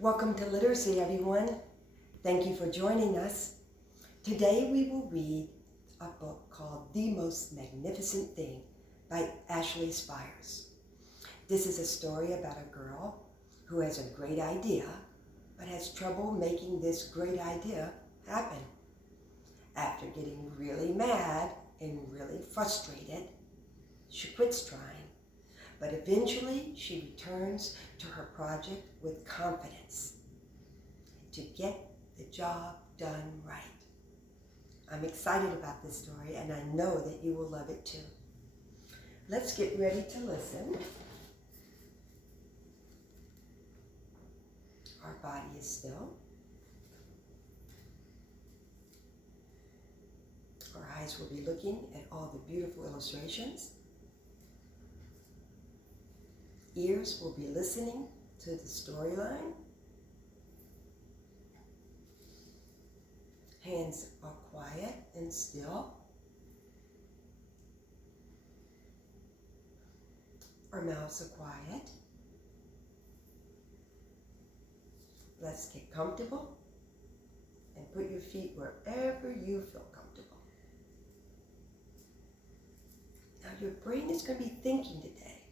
Welcome to Literacy, everyone. Thank you for joining us. Today we will read a book called The Most Magnificent Thing by Ashley Spires. This is a story about a girl who has a great idea, but has trouble making this great idea happen. After getting really mad and really frustrated, she quits trying. But eventually she returns to her project with confidence to get the job done right. I'm excited about this story and I know that you will love it too. Let's get ready to listen. Our body is still. Our eyes will be looking at all the beautiful illustrations. Ears will be listening to the storyline. Hands are quiet and still. Our mouths are quiet. Let's get comfortable and put your feet wherever you feel comfortable. Now your brain is going to be thinking today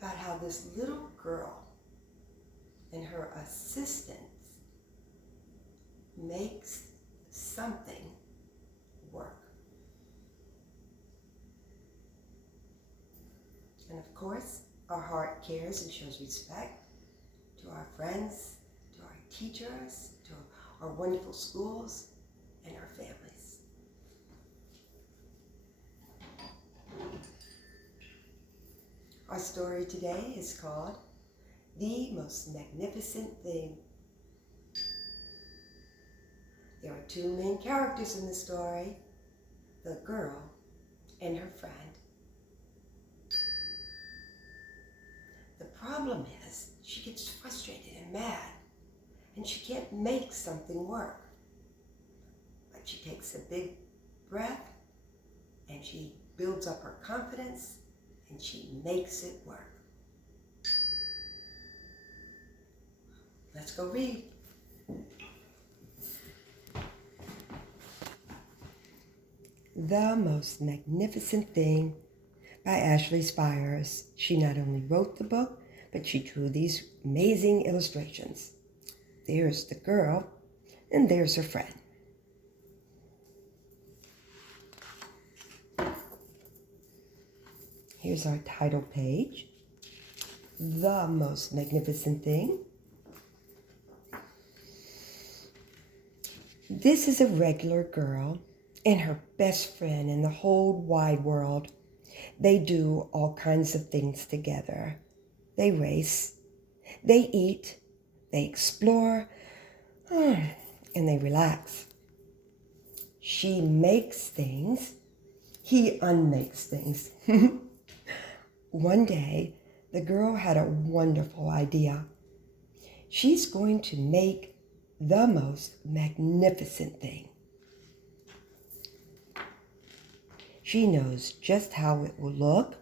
about how this little girl and her assistant makes something work. And of course, our heart cares and shows respect to our friends, to our teachers, to our wonderful schools, and our families. Our story today is called The Most Magnificent Thing. There are two main characters in the story, the girl and her friend. The problem is she gets frustrated and mad and she can't make something work. But she takes a big breath and she builds up her confidence and she makes it work. Let's go read. The Most Magnificent Thing by Ashley Spires. She not only wrote the book, but she drew these amazing illustrations. There's the girl, and there's her friend. Here's our title page, The Most Magnificent Thing. This is a regular girl and her best friend in the whole wide world. They do all kinds of things together. They race, they eat, they explore, and they relax. She makes things, he unmakes things. One day, the girl had a wonderful idea. She's going to make the most magnificent thing. She knows just how it will look.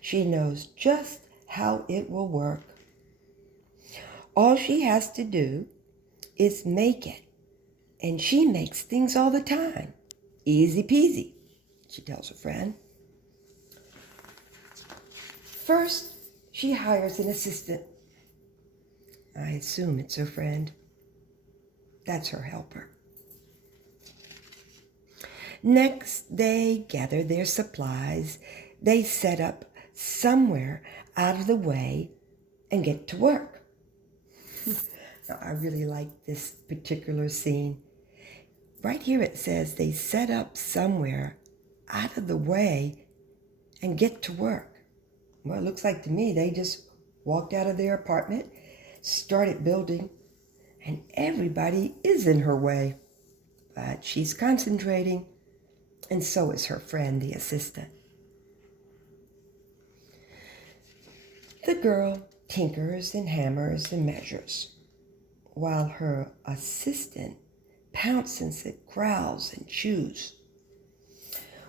She knows just how it will work. All she has to do is make it. And she makes things all the time. Easy peasy, she tells her friend. First, she hires an assistant. I assume it's her friend. That's her helper. Next, they gather their supplies. They set up somewhere out of the way and get to work. Now, I really like this particular scene. Right here it says they set up somewhere out of the way and get to work. Well, it looks like to me they just walked out of their apartment, started building, and everybody is in her way. But she's concentrating, and so is her friend, the assistant. The girl tinkers and hammers and measures, while her assistant pounces and growls and chews.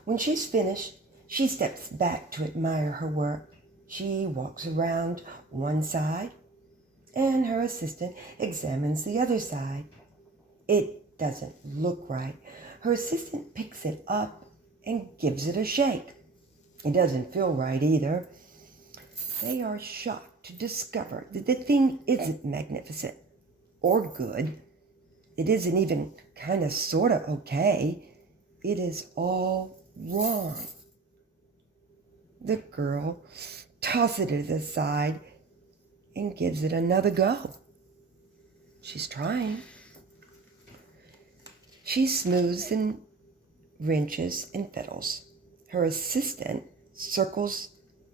When she's finished, she steps back to admire her work. She walks around one side and her assistant examines the other side. It doesn't look right. Her assistant picks it up and gives it a shake. It doesn't feel right either. They are shocked to discover that the thing isn't magnificent or good. It isn't even kind of sort of okay. It is all wrong. The girl tosses it aside and gives it another go. She's trying. She smooths and wrenches and fiddles. Her assistant circles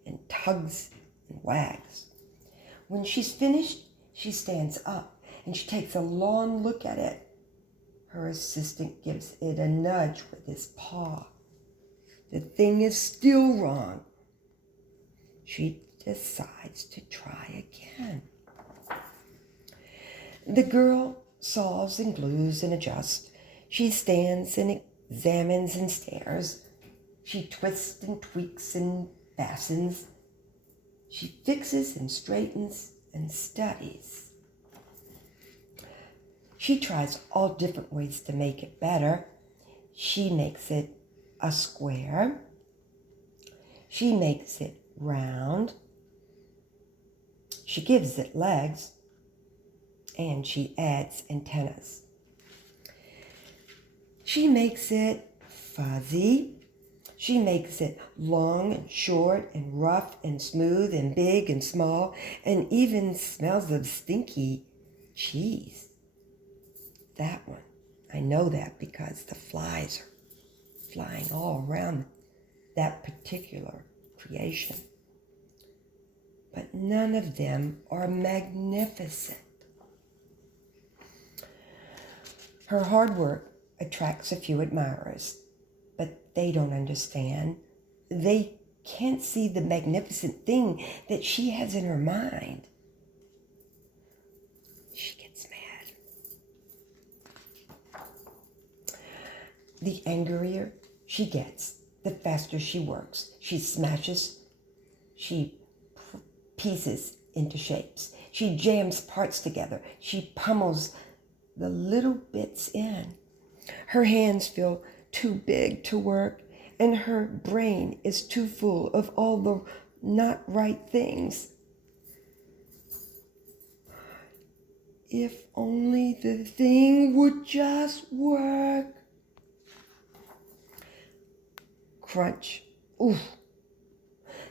and tugs and wags. When she's finished, she stands up and she takes a long look at it. Her assistant gives it a nudge with his paw. The thing is still wrong. She decides to try again. The girl saws and glues and adjusts. She stands and examines and stares. She twists and tweaks and fastens. She fixes and straightens and studies. She tries all different ways to make it better. She makes it a square. She makes it round. She gives it legs. And she adds antennas. She makes it fuzzy. She makes it long and short and rough and smooth and big and small and even smells of stinky cheese. That one, I know that because the flies are flying all around that particular creation. But none of them are magnificent. Her hard work attracts a few admirers, but they don't understand. They can't see the magnificent thing that she has in her mind. She gets mad. The angrier she gets, the faster she works. She smashes, she pieces into shapes. She jams parts together. She pummels the little bits in. Her hands feel too big to work, and her brain is too full of all the not right things. If only the thing would just work. Crunch. Oof.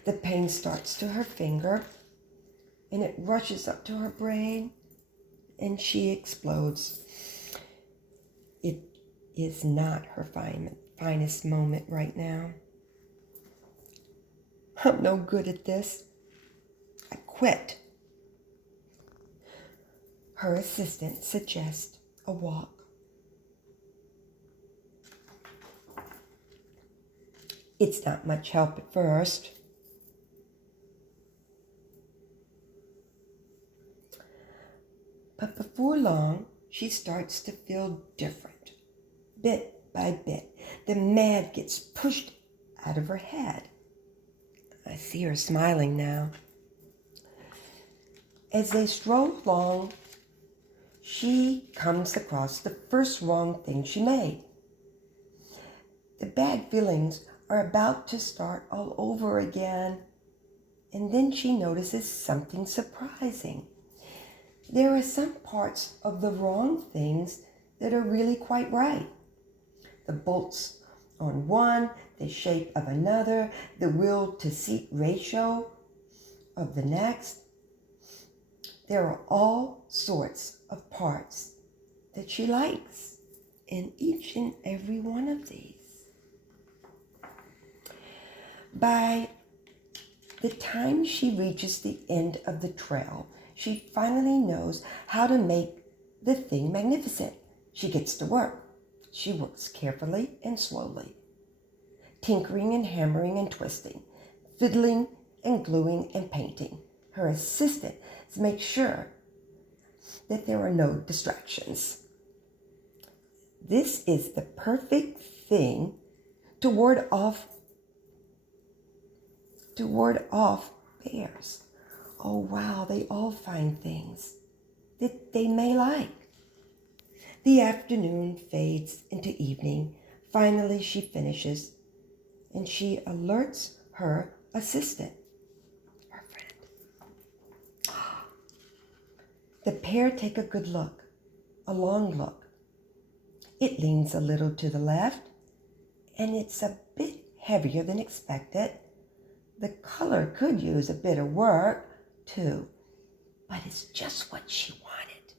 The pain starts to her finger, and it rushes up to her brain, and she explodes. It is not her finest moment right now. I'm no good at this. I quit. Her assistant suggests a walk. It's not much help at first. But before long, she starts to feel different. Bit by bit, the mad gets pushed out of her head. I see her smiling now. As they stroll along, she comes across the first wrong thing she made. The bad feelings are about to start all over again, and then she notices something surprising. There are some parts of the wrong things that are really quite right. The bolts on one, the shape of another, the wheel to seat ratio of the next. There are all sorts of parts that she likes in each and every one of these. By the time she reaches the end of the trail, she finally knows how to make the thing magnificent. She gets to work. She works carefully and slowly, tinkering and hammering and twisting, fiddling and gluing and painting. Her assistant makes sure that there are no distractions. This is the perfect thing to ward off bears. Oh wow, they all find things. that they may like. The afternoon fades into evening. Finally, she finishes, and she alerts her assistant, her friend. The pair take a good look, a long look. It leans a little to the left, and it's a bit heavier than expected. The color could use a bit of work, too, but it's just what she wanted.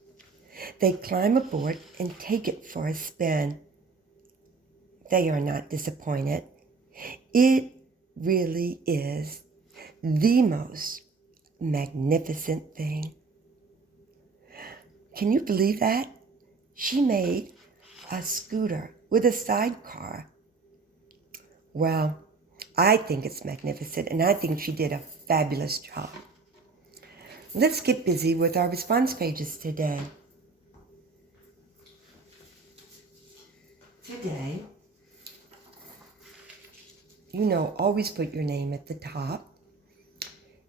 They climb aboard and take it for a spin. They are not disappointed. It really is the most magnificent thing. Can you believe that? She made a scooter with a sidecar. Well, I think it's magnificent, and I think she did a fabulous job. Let's get busy with our response pages today. Today, always put your name at the top.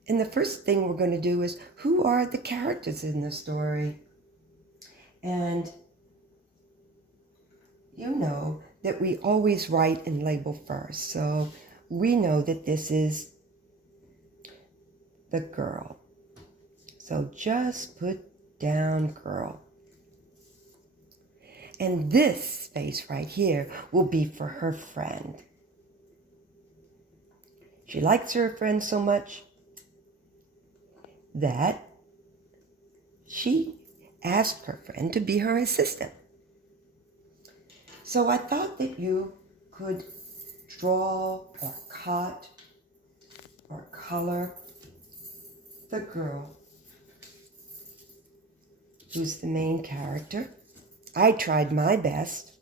And the first thing we're going to do is, who are the characters in the story? And you know that we always write and label first. So we know that this is the girl. So just put down girl. And this space right here will be for her friend. She likes her friend so much that she asked her friend to be her assistant. So I thought that you could draw or cut or color the girl who's the main character. I tried my best.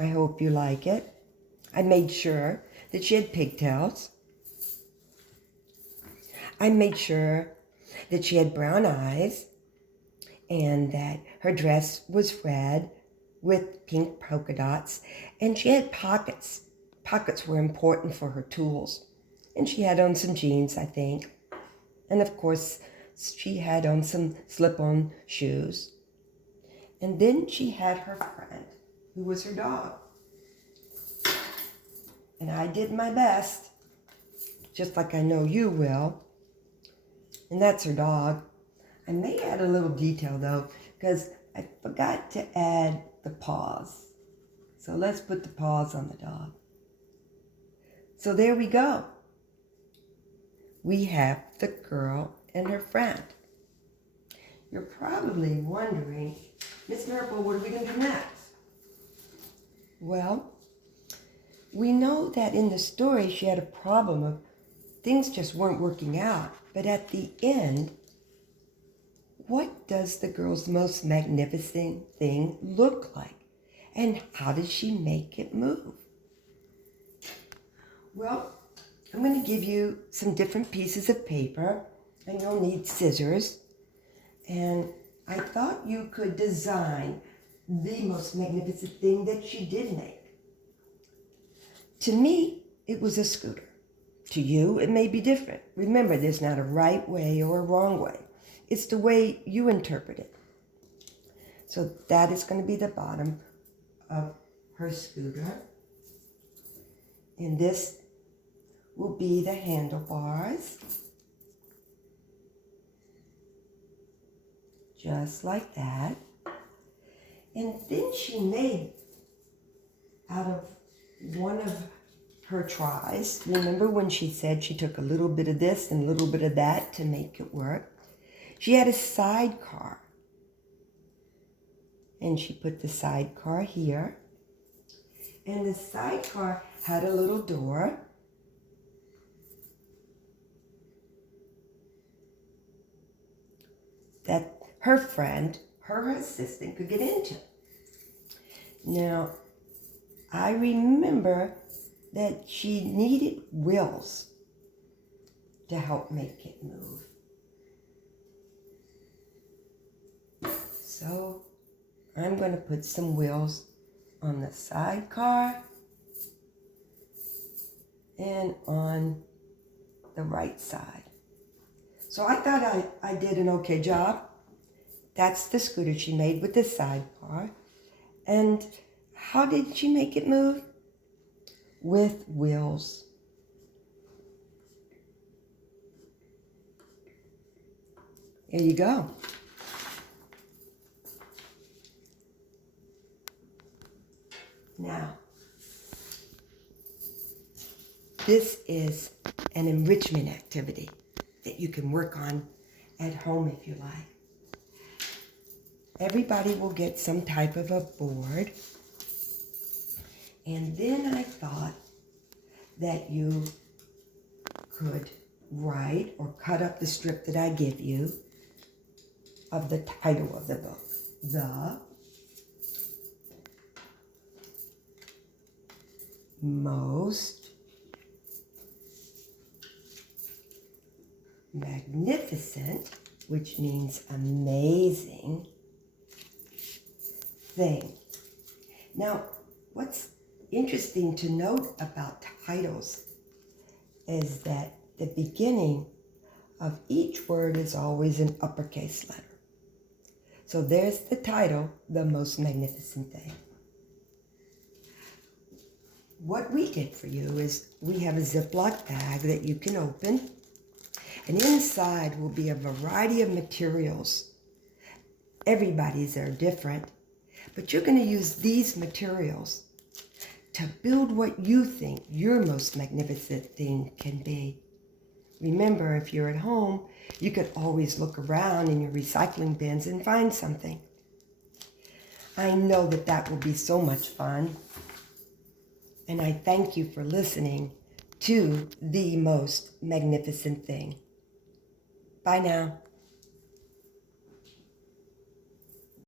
I hope you like it. I made sure that she had pigtails. I made sure that she had brown eyes and that her dress was red with pink polka dots, and she had pockets. Pockets were important for her tools. And she had on some jeans, I think. And of course, she had on some slip-on shoes. And then she had her friend, who was her dog. And I did my best, just like I know you will. And that's her dog. I may add a little detail though, because I forgot to add the paws. So let's put the paws on the dog. So there we go. We have the girl and her friend. You're probably wondering, Miss Meropol, what are we going to do next? Well, we know that in the story she had a problem of things just weren't working out. But at the end, what does the girl's most magnificent thing look like? And how does she make it move? Well, I'm going to give you some different pieces of paper, and you'll need scissors. And I thought you could design the most magnificent thing that she did make. To me, it was a scooter. To you, it may be different. Remember, there's not a right way or a wrong way. It's the way you interpret it. So that is going to be the bottom of her scooter. And this will be the handlebars. Just like that. And then she made, out of one of her tries, remember when she said she took a little bit of this and a little bit of that to make it work? She had a sidecar. And she put the sidecar here. And the sidecar had a little door. That her friend, her assistant, could get into. Now, I remember that she needed wheels to help make it move. So I'm going to put some wheels on the sidecar and on the right side. So I thought I did an okay job. That's the scooter she made with the sidebar. And how did she make it move? With wheels. Here you go. Now, this is an enrichment activity that you can work on at home if you like. Everybody will get some type of a board. And then I thought that you could write or cut up the strip that I give you of the title of the book. The Most Magnificent, which means amazing, thing. Now, what's interesting to note about titles is that the beginning of each word is always an uppercase letter. So there's the title, The Most Magnificent Thing. What we did for you is we have a Ziploc bag that you can open, and inside will be a variety of materials. Everybody's are different, but you're going to use these materials to build what you think your most magnificent thing can be. Remember, if you're at home, you could always look around in your recycling bins and find something. I know that that will be so much fun. And I thank you for listening to The Most Magnificent Thing. Bye now.